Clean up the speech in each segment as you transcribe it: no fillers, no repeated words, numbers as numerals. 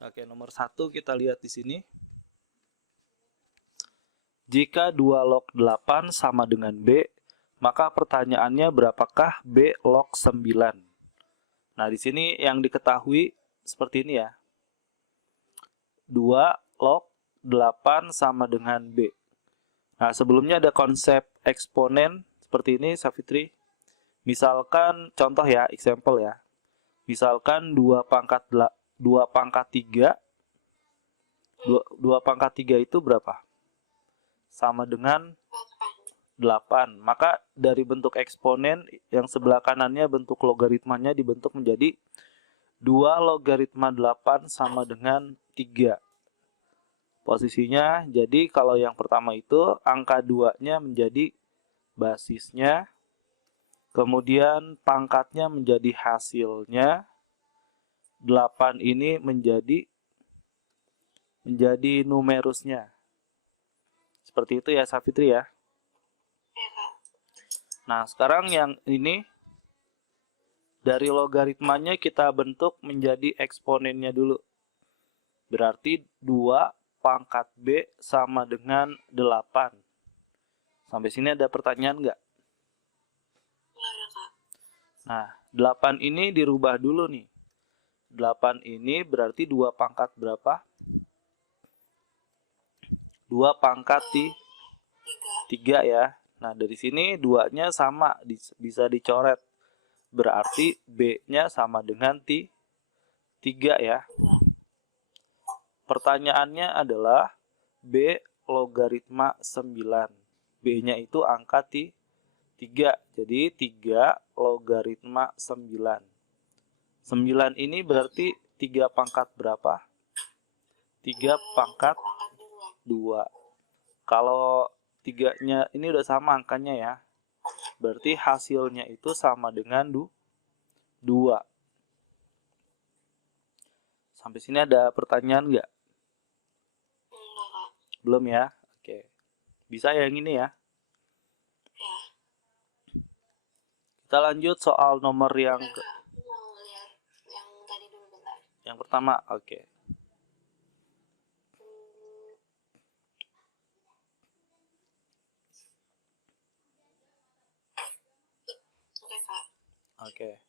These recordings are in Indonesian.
Oke, nomor 1 kita lihat di sini. Jika 2 log 8 sama dengan B, maka pertanyaannya berapakah B log 9? Nah, di sini yang diketahui seperti ini ya. 2 log 8 sama dengan B. Nah, sebelumnya ada konsep eksponen seperti ini, Safitri. Misalkan, contoh ya, example ya. Misalkan 2 pangkat 3. 2 pangkat 3 itu berapa? Sama dengan 8. Maka dari bentuk eksponen yang sebelah kanannya bentuk logaritmanya dibentuk menjadi 2 logaritma 8 sama dengan 3. Posisinya, jadi kalau yang pertama itu angka 2-nya menjadi basisnya, kemudian pangkatnya menjadi hasilnya, 8 ini menjadi numerusnya. Seperti itu ya, Safitri ya. Nah, sekarang yang ini dari logaritmanya kita bentuk menjadi eksponennya dulu. Berarti 2 pangkat B sama dengan 8. Sampai sini ada pertanyaan nggak? Nah, 8 ini dirubah dulu nih. 8 ini berarti 2 pangkat berapa? 2 pangkat 3 ya. Nah, dari sini 2-nya sama, bisa dicoret. Berarti B-nya sama dengan 3 ya. Pertanyaannya adalah B logaritma 9. B-nya itu angka 3. Jadi 3 logaritma 9. 9 ini berarti 3 pangkat berapa? 3 pangkat 2. Kalau 3-nya ini udah sama angkanya ya. Berarti hasilnya itu sama dengan 2. Sampai sini ada pertanyaan nggak? Belum ya? Oke. Bisa yang ini ya? Kita lanjut soal nomor yang yang pertama. Oke. Oke.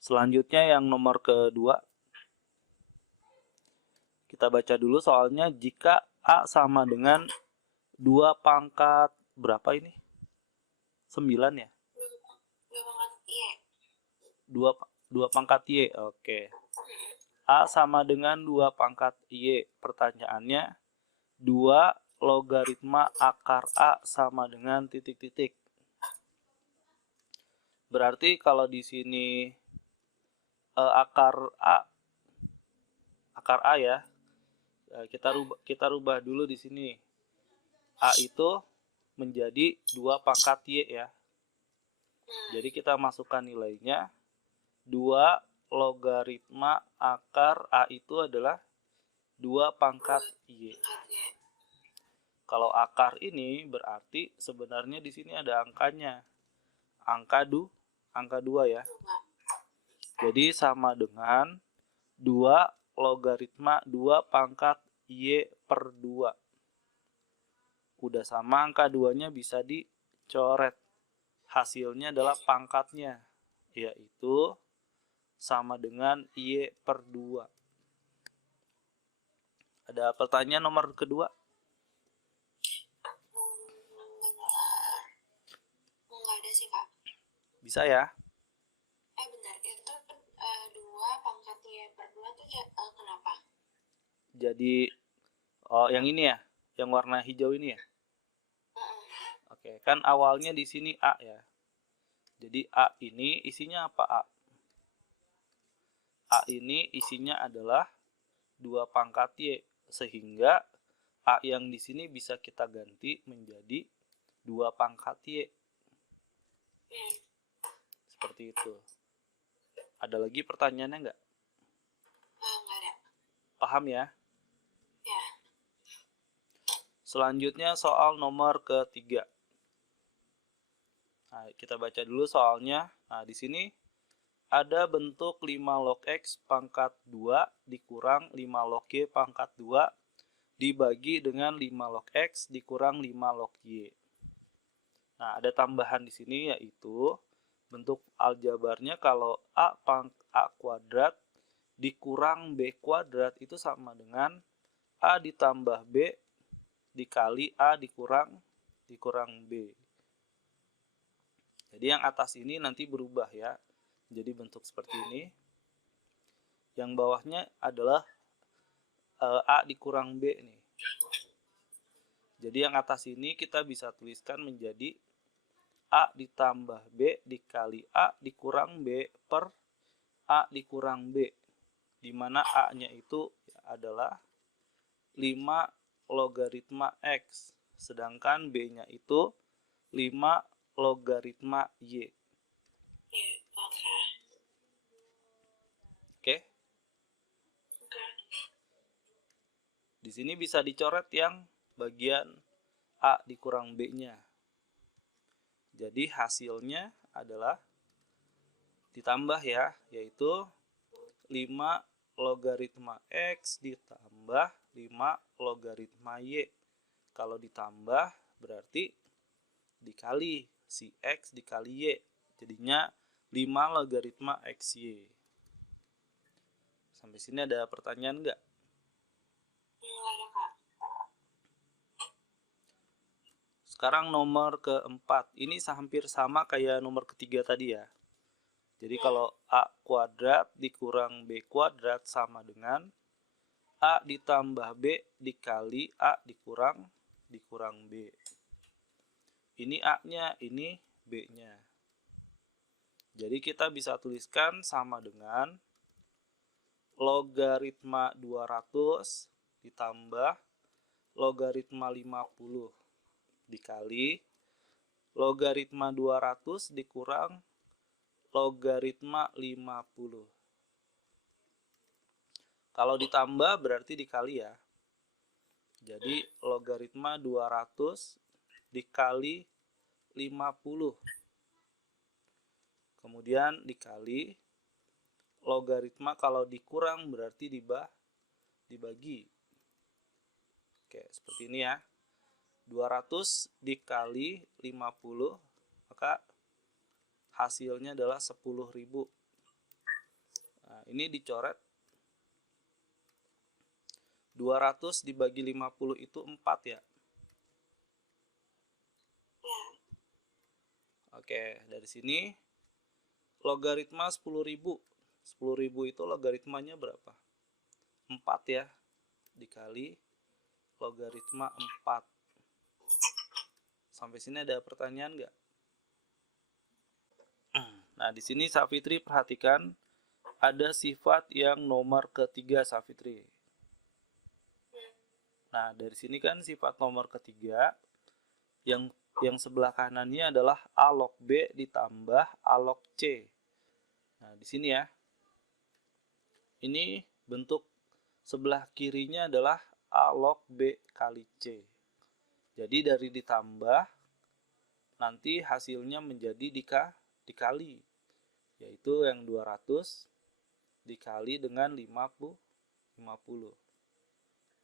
Selanjutnya yang nomor kedua. Kita baca dulu soalnya. Jika A sama dengan 2 pangkat berapa ini? 9 ya? 2 pangkat Y. Oke. A sama dengan 2 pangkat Y. Pertanyaannya, 2 logaritma akar A sama dengan titik-titik. Berarti kalau di sini akar A ya, kita rubah dulu di sini. A itu menjadi 2 pangkat Y ya. Jadi kita masukkan nilainya. 2 logaritma akar A itu adalah 2 pangkat Y. Kalau akar ini berarti sebenarnya di sini ada angkanya. Angka 2 ya. Jadi sama dengan 2 logaritma 2 pangkat Y per 2. Udah sama angka 2-nya bisa dicoret. Hasilnya adalah pangkatnya, yaitu sama dengan Y per 2. Ada pertanyaan nomor kedua? Enggak ada sih, Pak. Bisa ya? Bentar, itu 2 pangkat Y per 2 tuh kenapa? Jadi, yang ini ya? Yang warna hijau ini ya? Oke, kan awalnya di sini A ya. Jadi A ini isinya apa A? A ini isinya adalah 2 pangkat Y. Sehingga A yang di sini bisa kita ganti menjadi 2 pangkat Y. Seperti itu. Ada lagi pertanyaannya nggak? Nggak ada. Paham ya? Ya. Selanjutnya soal nomor ketiga. Nah, kita baca dulu soalnya. Nah, di sini ada bentuk 5 log X pangkat 2 dikurang 5 log Y pangkat 2 dibagi dengan 5 log X dikurang 5 log Y. Nah, ada tambahan di sini yaitu bentuk aljabarnya kalau A kuadrat dikurang B kuadrat itu sama dengan A ditambah B dikali A dikurang B. Jadi yang atas ini nanti berubah ya. Jadi bentuk seperti ini. Yang bawahnya adalah A dikurang B nih. Jadi yang atas ini kita bisa tuliskan menjadi A ditambah B dikali A dikurang B per A dikurang B. Di mana A-nya itu adalah 5 logaritma X. Sedangkan B-nya itu 5 logaritma Y. Oke. Di sini bisa dicoret yang bagian A dikurang B-nya. Jadi hasilnya adalah ditambah ya, yaitu 5 logaritma X ditambah 5 logaritma Y. Kalau ditambah berarti dikali si X dikali Y. Jadinya 5 logaritma XY. Sampai sini ada pertanyaan nggak? Sekarang nomor keempat. Ini hampir sama kayak nomor ketiga tadi ya. Jadi kalau A kuadrat dikurang B kuadrat sama dengan A ditambah B dikali A dikurang B. Ini A-nya, ini B-nya. Jadi kita bisa tuliskan sama dengan logaritma 200 ditambah logaritma 50 dikali logaritma 200 dikurang logaritma 50. Kalau ditambah berarti dikali ya. Jadi logaritma 200 dikali 50. Kemudian dikali logaritma kalau dikurang berarti dibagi. Oke, seperti ini ya. 200 dikali 50, maka hasilnya adalah 10.000. Nah, ini dicoret. 200 dibagi 50 itu 4 ya. Oke, dari sini logaritma 10.000. 10.000 itu logaritmanya berapa? 4 ya. Dikali logaritma 4. Sampai sini ada pertanyaan nggak? Nah, di sini Safitri perhatikan ada sifat yang nomor ketiga Safitri. Nah, dari sini kan sifat nomor ketiga yang sebelah kanannya adalah A log B ditambah A log C. Nah, di sini ya. Ini bentuk sebelah kirinya adalah A log B kali C. Jadi dari ditambah nanti hasilnya menjadi dikali, yaitu yang 200 dikali dengan 50.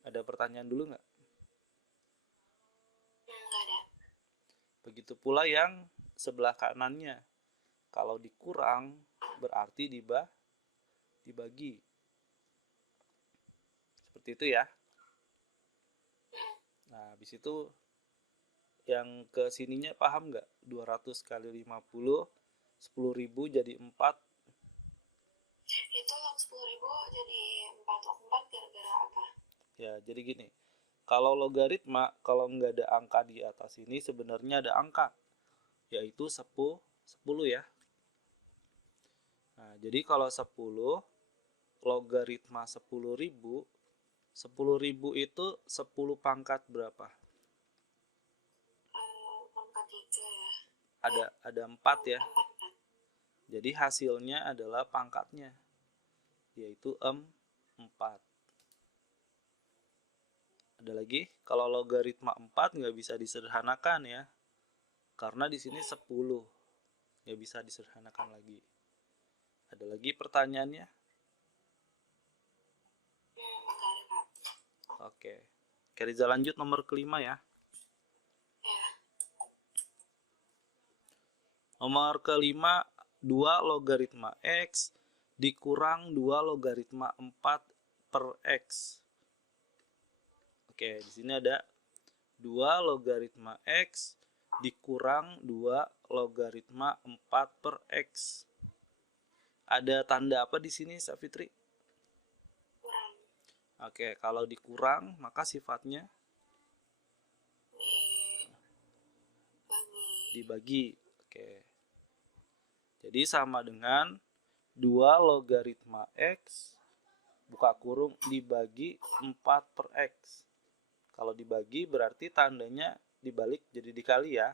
Ada pertanyaan dulu nggak? Nggak ada. Begitu pula yang sebelah kanannya. Kalau dikurang berarti dibagi. Seperti itu ya. Nah, habis itu yang ke sininya paham nggak? 200 kali 50, 10.000 jadi 4. Itu log 10.000 jadi 4 log 4 gara-gara apa? Ya, jadi gini. Kalau logaritma, kalau nggak ada angka di atas ini, sebenarnya ada angka. Yaitu 10 ya. Nah, jadi kalau 10, logaritma 10.000, 10.000 itu 10 pangkat berapa? Pangkat 3 ya. Ada 4 ya. Jadi hasilnya adalah pangkatnya, yaitu 4. Ada lagi, kalau logaritma 4 nggak bisa disederhanakan ya. Karena di sini 10. Nggak bisa disederhanakan lagi. Ada lagi pertanyaannya? Enggak ada, Kak. Oke. Oke, Riza lanjut nomor kelima ya. Ya. Nomor kelima, 2 logaritma X dikurang 2 logaritma 4 per X. Oke, di sini ada 2 logaritma X dikurang 2 logaritma 4 per X. Ada tanda apa di sini, Safitri? Kurang. Oke, kalau dikurang maka sifatnya dibagi. Oke. Jadi sama dengan 2 logaritma X buka kurung dibagi 4 per X. Kalau dibagi berarti tandanya dibalik jadi dikali ya.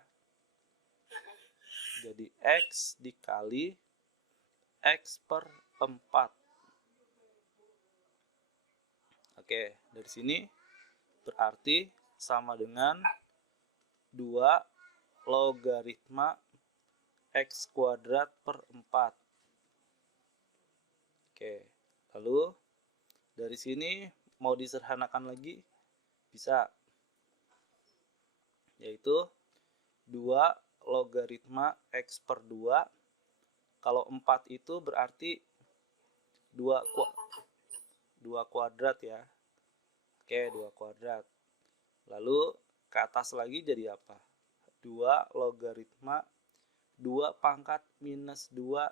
Jadi X dikali X per 4. Oke, dari sini berarti sama dengan 2 logaritma X kuadrat per 4. Oke, lalu dari sini mau disederhanakan lagi bisa, yaitu 2 logaritma X per 2. Kalau 4 itu berarti 2 kuadrat ya. Oke, 2 kuadrat. Lalu ke atas lagi jadi apa? 2 logaritma 2 pangkat minus 2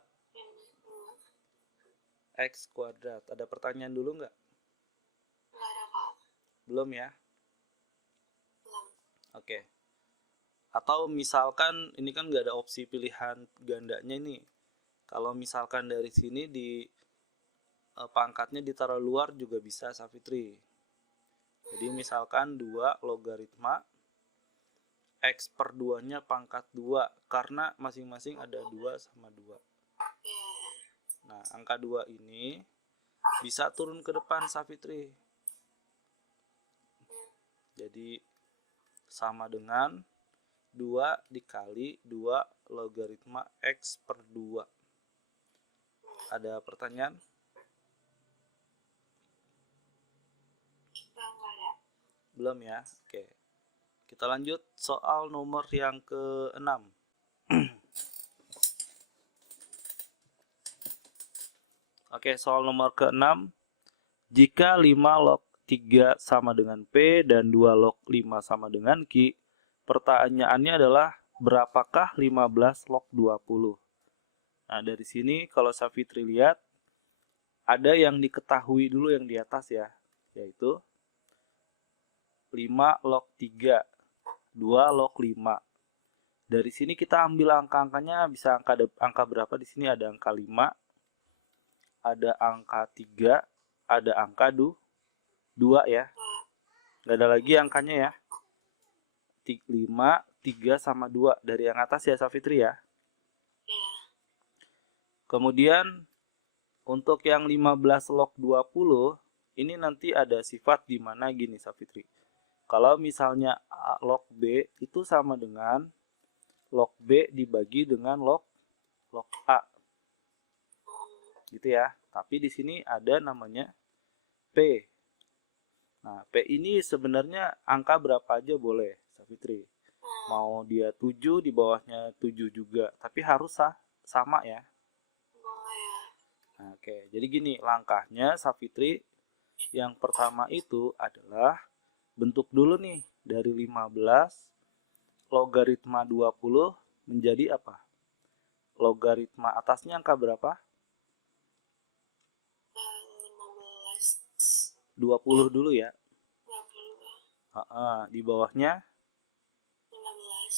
X kuadrat. Ada pertanyaan dulu nggak? Enggak ada, Kak. Belum ya? Belum. Oke. Atau misalkan ini kan nggak ada opsi pilihan gandanya nih. Kalau misalkan dari sini di pangkatnya ditaruh luar juga bisa, Safitri. Jadi misalkan 2 logaritma X per 2-nya pangkat 2. Karena masing-masing ada 2 sama 2. Nah, angka 2 ini bisa turun ke depan, Safitri. Jadi sama dengan 2 dikali 2 logaritma X per 2. Ada pertanyaan? Enggak ada. Belum ya? Oke. Kita lanjut soal nomor yang ke-6. Oke, soal nomor ke-6. Jika 5 log 3 sama dengan P dan 2 log 5 sama dengan Q, pertanyaannya adalah berapakah 15 log 20? Nah, dari sini kalau Safitri lihat, ada yang diketahui dulu yang di atas ya, yaitu 5 log 3, 2 log 5. Dari sini kita ambil angka-angkanya, bisa angka berapa? Di sini ada angka 5, ada angka 3, ada angka 2 ya. Nggak ada lagi angkanya ya. 5, 3 sama 2 dari yang atas ya, Safitri ya. Kemudian untuk yang 15 log 20 ini nanti ada sifat di mana gini, Safitri. Kalau misalnya log B itu sama dengan log B dibagi dengan log A. Gitu ya. Tapi di sini ada namanya P. Nah, P ini sebenarnya angka berapa aja boleh, Safitri. Mau dia 7, di bawahnya 7 juga. Tapi harus sama ya. Nah, oke, jadi gini langkahnya, Safitri. Yang pertama itu adalah bentuk dulu nih. Dari 15 logaritma 20 menjadi apa? Logaritma atasnya angka berapa? 20 dulu ya. 20. Di bawahnya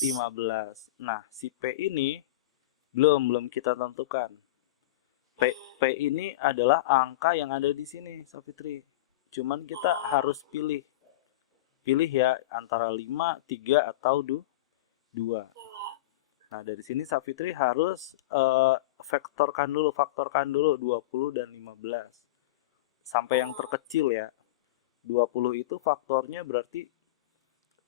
15. 15. Nah, si P ini belum kita tentukan. P ini adalah angka yang ada di sini, Safitri. Cuman kita harus pilih ya antara 5, 3 atau 2. Nah, dari sini Safitri harus faktorkan dulu 20 dan 15. Sampai yang terkecil ya. 20 itu faktornya berarti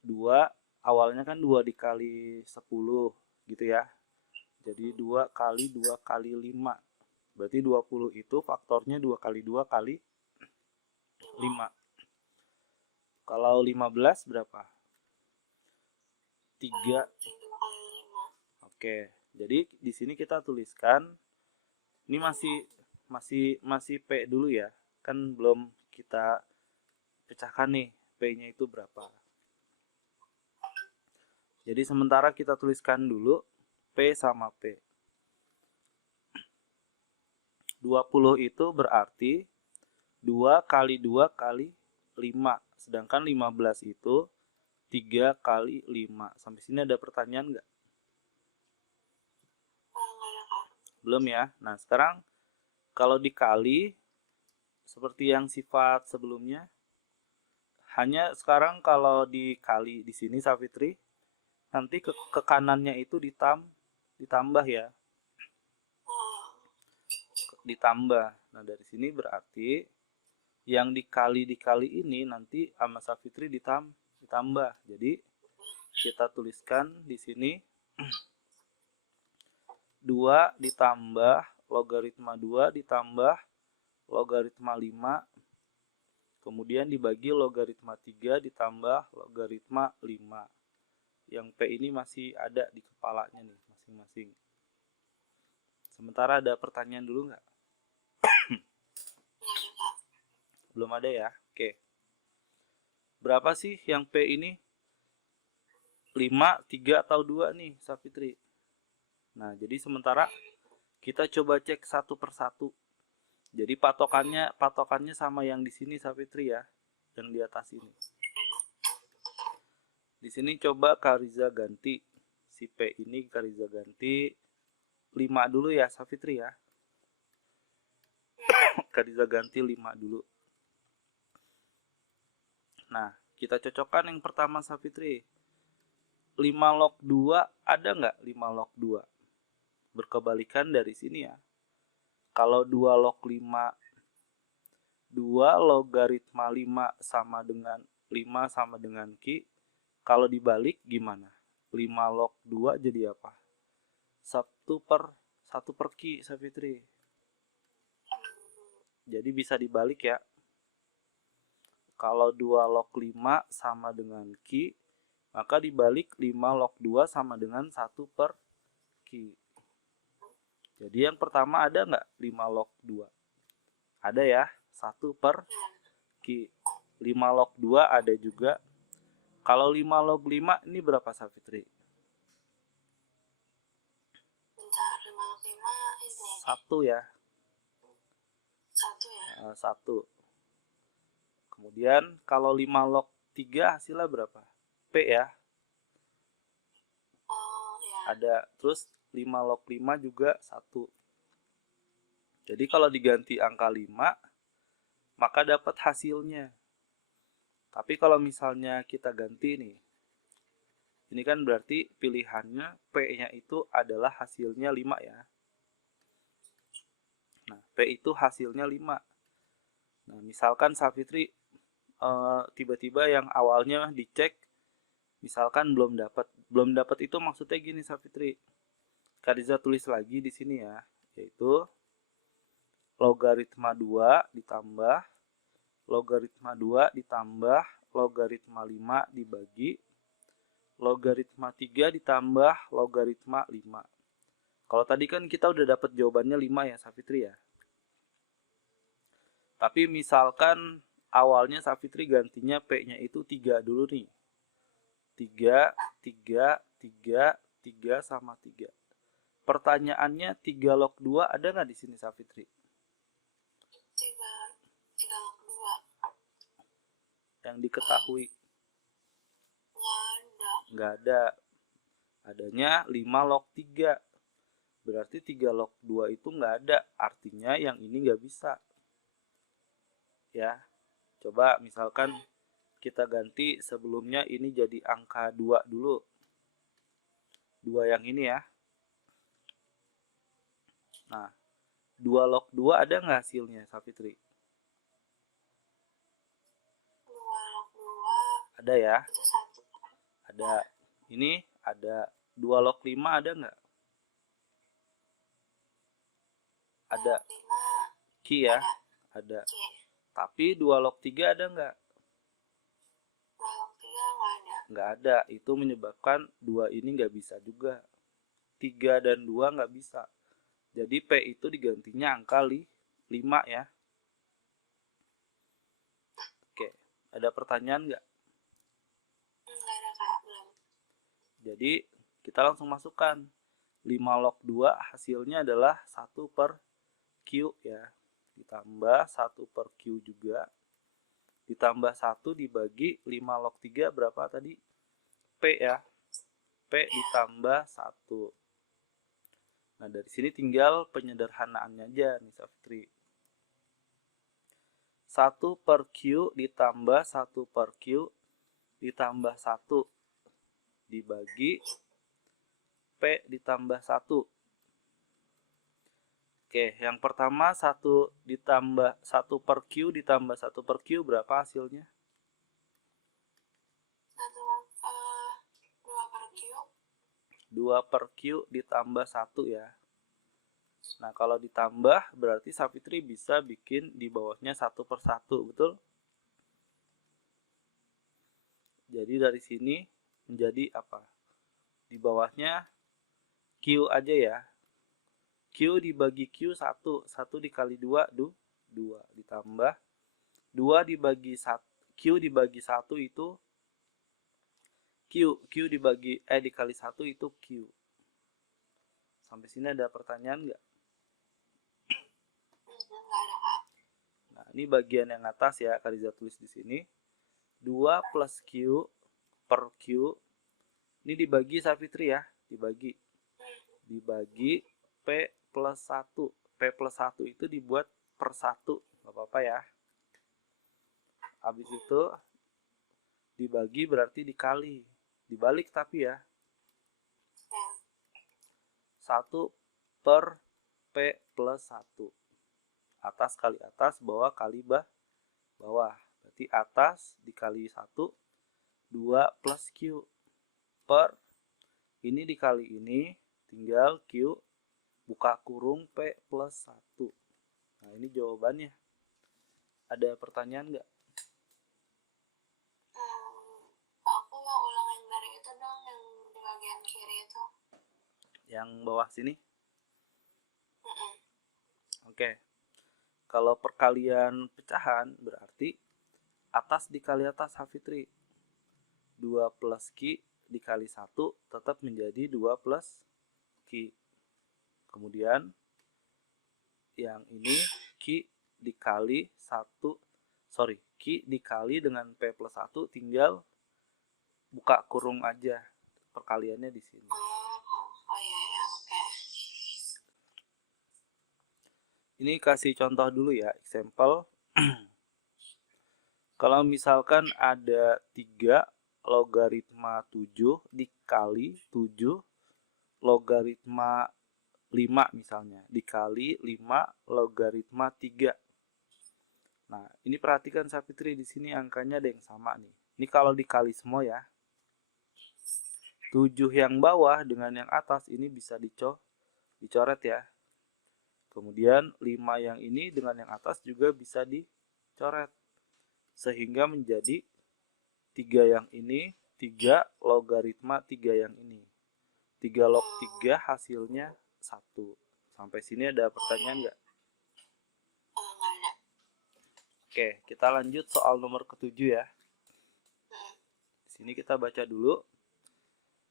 2, awalnya kan 2 dikali 10 gitu ya. Jadi 2 kali 2 kali 5. Berarti 20 itu faktornya 2 kali 2 kali 5. Kalau 15 berapa? 3. 3 kali 5. Oke. Jadi di sini kita tuliskan ini masih P dulu ya. Kan belum kita pecahkan nih P-nya itu berapa. Jadi sementara kita tuliskan dulu P sama P. 20 itu berarti 2 kali 2 kali 5. Sedangkan 15 itu 3 kali 5. Sampai sini ada pertanyaan nggak? Nggak ada, Kak. Belum ya. Nah, sekarang kalau dikali seperti yang sifat sebelumnya, hanya sekarang kalau dikali di sini Safitri, nanti ke kanannya itu ditambah ya. Ditambah. Nah, dari sini berarti yang dikali ini nanti sama Safitri ditambah. Jadi kita tuliskan di sini 2 ditambah logaritma 2 ditambah logaritma 5, kemudian dibagi logaritma 3 ditambah logaritma 5. Yang P ini masih ada di kepalanya nih masing-masing. Sementara ada pertanyaan dulu nggak? Belum ada ya? Oke. Berapa sih yang P ini? 5, 3, atau 2 nih, Safitri? Nah, jadi sementara kita coba cek satu persatu. Jadi patokannya sama yang di sini, Safitri ya. Yang di atas ini. Di sini coba Kariza ganti. Si P ini Kariza ganti 5 dulu ya, Safitri ya. Kariza ganti 5 dulu. Nah, kita cocokkan yang pertama, Safitri. 5 log 2 ada nggak 5 log 2? Berkebalikan dari sini ya. Kalau 2 log 5, 2 logaritma 5 sama dengan 5 sama dengan Q. Kalau dibalik gimana? 5 log 2 jadi apa? 1 per Q, Safitri. Jadi bisa dibalik ya. Kalau 2 log 5 sama dengan Q, maka dibalik 5 log 2 sama dengan 1 per Q. Jadi yang pertama ada nggak 5 log 2? Ada ya, 1 per Q. 5 log 2 ada juga. Kalau 5 log 5 ini berapa, Safitri? Bentar, 5 log 5 ini. 1 ya. 1 ya. 1. Kemudian kalau 5 log 3 hasilnya berapa? P ya. Oh ya. Ada. Terus 5 log 5 juga 1. Jadi kalau diganti angka 5, maka dapat hasilnya. Tapi kalau misalnya kita ganti nih, ini kan berarti pilihannya P-nya itu adalah hasilnya 5 ya. Nah, P itu hasilnya 5. Nah, misalkan Safitri tiba-tiba yang awalnya dicek, misalkan belum dapat itu maksudnya gini, Safitri. Kariza tulis lagi di sini ya, yaitu logaritma 2 ditambah logaritma 2 ditambah logaritma 5 dibagi logaritma 3 ditambah logaritma 5. Kalau tadi kan kita udah dapat jawabannya 5 ya, Safitri ya. Tapi misalkan awalnya Safitri gantinya P-nya itu 3 dulu nih. 3, 3, 3, 3 sama 3. Pertanyaannya 3 log 2 ada nggak di sini, Safitri? 3 log 2. Yang diketahui? Nggak Nggak ada. ada. Adanya 5 log 3. Berarti 3 log 2 itu nggak ada. Artinya yang ini nggak bisa. Ya. Coba misalkan kita ganti sebelumnya ini jadi angka 2 dulu. 2 yang ini ya. Nah, 2 log 2 ada nggak hasilnya, Safitri? 2 log 2. Ada ya? Itu 1. Ada. Ini ada. 2 log 5 ada nggak? Ada log 5 Q ya? ada. Ada. Q. Tapi 2 log 3 ada nggak? 2 log 3 nggak ada. Nggak ada. Itu menyebabkan 2 ini nggak bisa juga. 3 dan 2 nggak bisa. Jadi P itu digantinya angka 5 ya. Oke, ada pertanyaan nggak? Nggak ada Kak, belum. Jadi kita langsung masukkan. 5 log 2 hasilnya adalah 1 per Q ya. Ditambah 1 per Q juga. Ditambah 1 dibagi 5 log 3 berapa tadi? P ya. P ditambah 1. Nah, dari sini tinggal penyederhanaannya aja nih, Safitri. 1 per Q ditambah 1 per Q ditambah 1 dibagi P ditambah 1. Oke, yang pertama 1 ditambah 1 per Q ditambah 1 per Q berapa hasilnya? 2 per Q. 2 per Q ditambah 1 ya. Nah, kalau ditambah berarti Safitri bisa bikin di bawahnya 1 per 1, betul? Jadi dari sini menjadi apa? Di bawahnya Q aja ya. Q dibagi Q 1. 1 dikali 2, 2. Ditambah 2 dibagi 1. Q dibagi 1 itu Q. Q dikali 1 itu Q. Sampai sini ada pertanyaan nggak? Nggak ada Kak. Nah, ini bagian yang atas ya, Kariza tulis di sini. 2 plus Q per Q. Ini dibagi Safitri ya, dibagi. Dibagi P plus 1. P plus 1 itu dibuat per 1, nggak apa-apa ya. Habis itu dibagi berarti dikali. Dibalik tapi ya. 1 per P plus 1. Atas kali atas, bawah kali bawah. Berarti atas dikali 1, 2 plus Q. Per ini dikali ini, tinggal Q buka kurung P plus 1. Nah, ini jawabannya. Ada pertanyaan nggak? Aku mau ulang yang dari itu dong, yang di bagian kiri itu. Yang bawah sini? Oke. Kalau perkalian pecahan berarti atas dikali atas, Hafitri. 2 plus Q dikali 1 tetap menjadi 2 plus Q. Kemudian yang ini Q dikali 1, Q dikali dengan P plus 1 tinggal buka kurung aja. Perkaliannya di sini. Oh iya, oke. Ini kasih contoh dulu ya, example. Kalau misalkan ada 3 logaritma 7 dikali 7 logaritma 5 misalnya, dikali 5 logaritma 3. Nah, ini perhatikan Safitri, di sini angkanya ada yang sama nih. Ini kalau dikali semua ya. 7 yang bawah dengan yang atas ini bisa dicoret ya. Kemudian 5 yang ini dengan yang atas juga bisa dicoret. Sehingga menjadi 3 yang ini, 3 logaritma 3 yang ini. 3 log 3 hasilnya 1. Sampai sini ada pertanyaan nggak? Nggak ada. Oke, kita lanjut soal nomor ke-7 ya. Di sini kita baca dulu.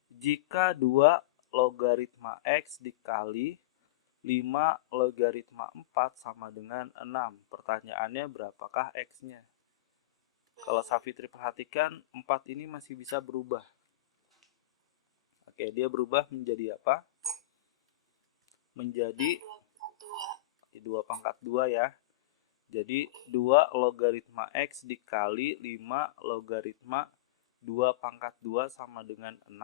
Jika 2 logaritma X dikali 5 logaritma 4 sama dengan 6. Pertanyaannya berapakah X-nya? Kalau Safitri perhatikan, 4 ini masih bisa berubah. Oke, dia berubah menjadi apa? Menjadi 2 pangkat 2 ya. Jadi 2 logaritma X dikali 5 logaritma 2 pangkat 2 sama dengan 6.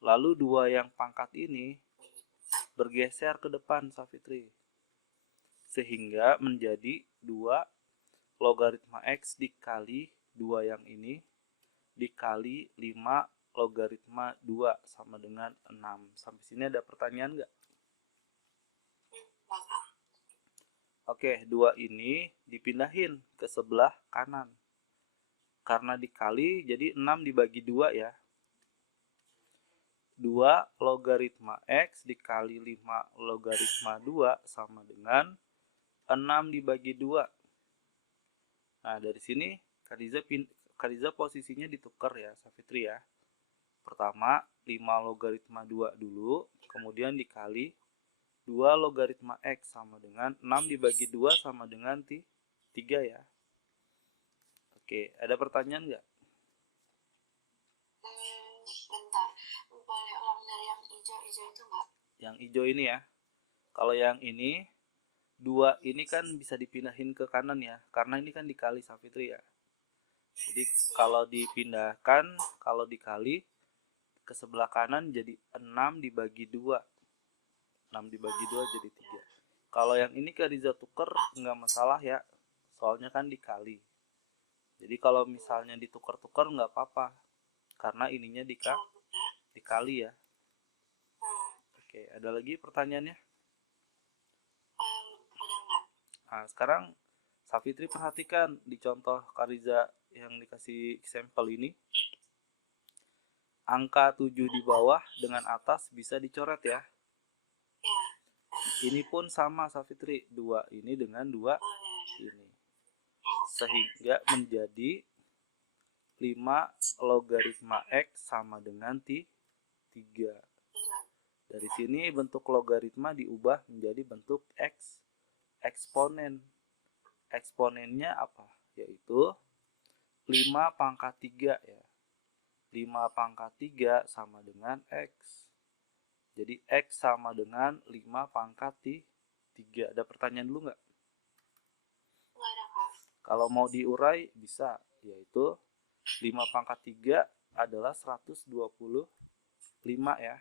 Lalu 2 yang pangkat ini bergeser ke depan, Safitri. Sehingga menjadi 2 logaritma X dikali 2 yang ini dikali 5 logaritma 2 sama dengan 6. Sampai sini ada pertanyaan nggak? Enggak, Kak. Oke, 2 ini dipindahin ke sebelah kanan. Karena dikali, jadi 6 dibagi 2 ya. 2 logaritma X dikali 5 logaritma 2 sama dengan 6 dibagi 2. Nah, dari sini Kadiza posisinya ditukar ya, Safitri ya. Pertama, 5 logaritma 2 dulu, kemudian dikali 2 logaritma X sama dengan 6 dibagi 2 sama dengan 3 ya. Oke, ada pertanyaan nggak? Bentar. Boleh ulang dari yang hijau-hijau itu nggak? Yang hijau ini ya. Kalau yang ini, 2 ini kan bisa dipindahin ke kanan ya, karena ini kan dikali, Safitri ya. Jadi kalau dipindahkan, kalau dikali ke sebelah kanan jadi 6 dibagi 2. 6 dibagi 2 jadi 3. Kalau yang ini Kadiza tuker nggak masalah ya, soalnya kan dikali. Jadi kalau misalnya ditukar-tukar nggak apa-apa, karena ininya dikali ya. Oke, ada lagi pertanyaannya? Ada nggak? Nah, sekarang Safitri perhatikan di contoh Kadiza yang dikasih sampel ini. Angka 7 di bawah dengan atas bisa dicoret ya. Ya. Ini pun sama, Safitri, 2 ini dengan 2 ini. Sehingga menjadi 5 logaritma X sama dengan 3. Dari sini bentuk logaritma diubah menjadi bentuk X eksponen. Eksponennya apa? Yaitu 5 pangkat 3 ya. 5 pangkat 3 sama dengan X. Jadi X sama dengan 5 pangkat 3. Ada pertanyaan dulu nggak? Nggak ada, Kak. Kalau mau diurai bisa, yaitu 5 pangkat 3 adalah 125 ya.